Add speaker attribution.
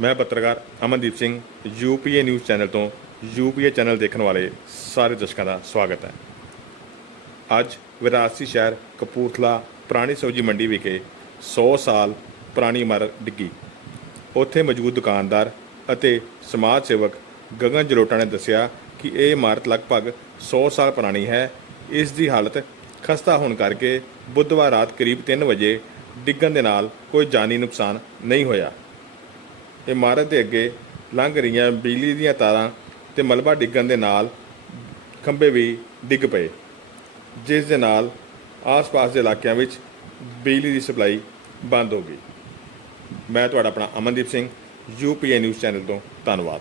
Speaker 1: ਮੈਂ ਪੱਤਰਕਾਰ Amandeep Singh, UPA news channel ਤੋਂ ਯੂਪੀਏ ਚੈਨਲ ਦੇਖਣ ਵਾਲੇ ਸਾਰੇ ਦਰਸ਼ਕਾਂ ਦਾ ਸਵਾਗਤ ਹੈ। ਅੱਜ ਵਿਰਾਸਤੀ ਸ਼ਹਿਰ ਕਪੂਰਥਲਾ ਪੁਰਾਣੀ ਸਬਜ਼ੀ ਮੰਡੀ ਵਿਖੇ 100 ਸਾਲ ਪੁਰਾਣੀ ਇਮਾਰਤ ਡਿੱਗੀ। ਉੱਥੇ ਮੌਜੂਦ ਦੁਕਾਨਦਾਰ ਅਤੇ ਸਮਾਜ ਸੇਵਕ ਗਗਨ ਜਲੋਟਾ ਨੇ ਦੱਸਿਆ ਕਿ ਇਹ ਇਮਾਰਤ ਲਗਭਗ 100 ਸਾਲ ਪੁਰਾਣੀ ਹੈ। ਇਸ ਦੀ ਹਾਲਤ ਖਸਤਾ ਹੋਣ ਕਰਕੇ ਬੁੱਧਵਾਰ ਰਾਤ ਕਰੀਬ 3 ਵਜੇ ਡਿੱਗਣ ਦੇ ਨਾਲ ਕੋਈ ਜਾਨੀ ਨੁਕਸਾਨ ਨਹੀਂ ਹੋਇਆ। ਇਮਾਰਤ ਦੇ ਅੱਗੇ ਲੰਘ ਰਹੀਆਂ ਬਿਜਲੀ ਦੀਆਂ ਤਾਰਾਂ ਤੇ ਮਲਬਾ ਡਿੱਗਣ ਦੇ ਨਾਲ ਖੰਭੇ ਵੀ ਡਿੱਗ ਪਏ, ਜਿਸ ਦੇ ਨਾਲ ਆਸ-ਪਾਸ ਦੇ ਇਲਾਕਿਆਂ ਵਿੱਚ ਬਿਜਲੀ ਦੀ ਸਪਲਾਈ ਬੰਦ ਹੋ ਗਈ। ਮੈਂ ਤੁਹਾਡਾ ਆਪਣਾ Amandeep Singh, UPA news channel ਤੋਂ ਧੰਨਵਾਦ।